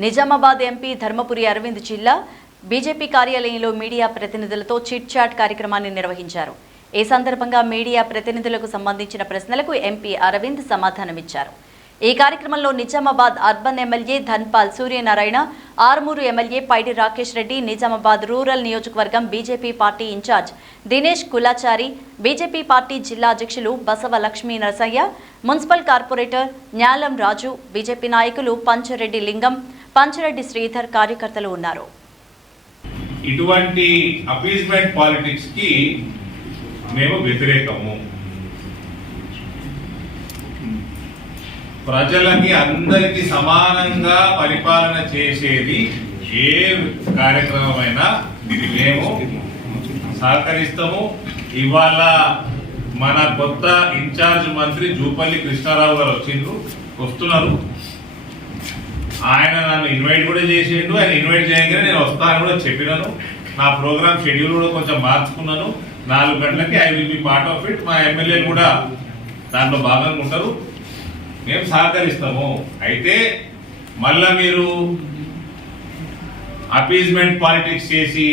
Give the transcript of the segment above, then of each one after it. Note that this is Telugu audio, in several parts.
నిజామాబాద్ ఎంపీ ధర్మపురి అరవింద్ జిల్లా బీజేపీ కార్యాలయంలో మీడియా ప్రతినిధులతో చిట్ చాట్ కార్యక్రమాన్ని నిర్వహించారు. ఈ సందర్భంగా మీడియా ప్రతినిధులకు సంబంధించిన ప్రశ్నలకు ఎంపీ అరవింద్ సమాధానమిచ్చారు. ఈ కార్యక్రమంలో Nizamabad urban MLA Dhanpal Suryanarayana, Armoor MLA Paidi Rakesh Reddy, Nizamabad rural నియోజకవర్గం BJP party in charge Dinesh Kulachari, BJP party జిల్లా అధ్యక్షులు Basava Lakshmi Narasaiah, municipal corporator Nyalam Raju, BJP నాయకులు పంచరెడ్డి లింగం, పంచరెడ్డి శ్రీధర్ కార్యకర్తలు ఉన్నారు. ఇటువంటి అపీస్మెంట్ పాలిటిక్స్ కి మేము వ్యతిరేకము. ప్రజలకి అందరికి సమానంగా పరిపాలన చేసేది ఏ కార్యక్రమమైనా మేము సహకరిస్తాము. ఇవాళ మన కొత్త ఇన్ఛార్జ్ మంత్రి జూపల్లి కృష్ణారావు గారు వస్తున్నారు. ఆయన నన్ను ఇన్వైట్ కూడా చేసిండు. ఆయన ఇన్వైట్ చేయగానే నేను వస్తానని కూడా చెప్పినాను. నా ప్రోగ్రామ్ షెడ్యూల్ కూడా కొంచెం మార్చుకున్నాను. 4 గంటలకి I will be part of it. మా ఎమ్మెల్యేలు కూడా దాంట్లో భాగంగా ఉంటారు. మేము సహకరిస్తాము. అయితే మళ్ళా మీరు అపీజ్మెంట్ పాలిటిక్స్ చేసి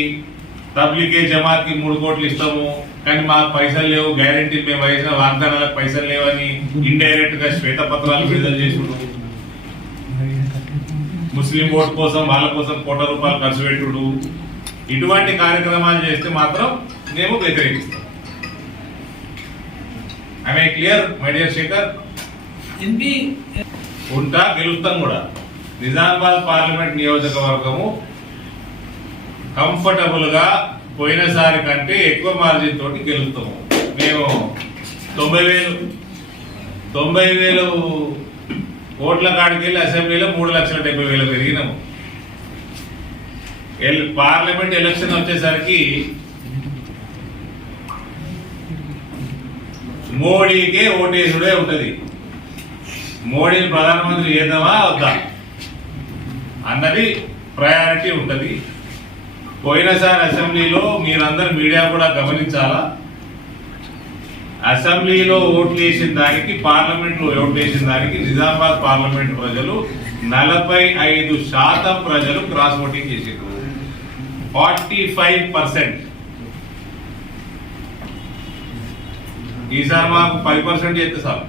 తబ్లిగే జమాత్కి 3 కోట్లు ఇస్తాము కానీ మాకు పైసలు లేవు, గ్యారంటీ మేము వేసిన వాగ్దానాలకు పైసలు లేవని ఇండైరెక్ట్ గా శ్వేతపత్రాలు విడుదల చేసుడు, ముస్లిం ఓటు కోసం వాళ్ళ కోసం ₹1 కోట్ల ఖర్చు పెట్టుడు, ఇటువంటి కార్యక్రమాలు చేస్తే మాత్రం మేము వ్యతిరేకిస్తాం. I clear my dear Shekhar? ఉంటా, గెలుస్తాం కూడా. నిజామాబాద్ పార్లమెంట్ నియోజకవర్గము కంఫర్టబుల్ గా పోయినసారి కంటే ఎక్కువ మార్జిన్ తోటి గెలుస్తాము. మేము 90,000 ఓట్ల కాడికి వెళ్ళి అసెంబ్లీలో 3,70,000 పెరిగినాము. పార్లమెంట్ ఎలక్షన్ వచ్చేసరికి మోడీకే ఓటేసుడే ఉంటది. మోడీని ప్రధానమంత్రి చేద్దామా వద్దా అన్నది ప్రయారిటీ ఉంటది. పోయినసారి అసెంబ్లీలో మీరందరూ మీడియా కూడా గమనించాలా, అసెంబ్లీలో ఓట్లు వేసిన దానికి పార్లమెంట్ లో ఓట్లు వేసిన దానికి నిజామాబాద్ పార్లమెంట్ ప్రజలు 45% ప్రజలు క్రాస్ ఓటింగ్ చేసారు. 45%. ఈసారి మాకు 10% చేస్తే సార్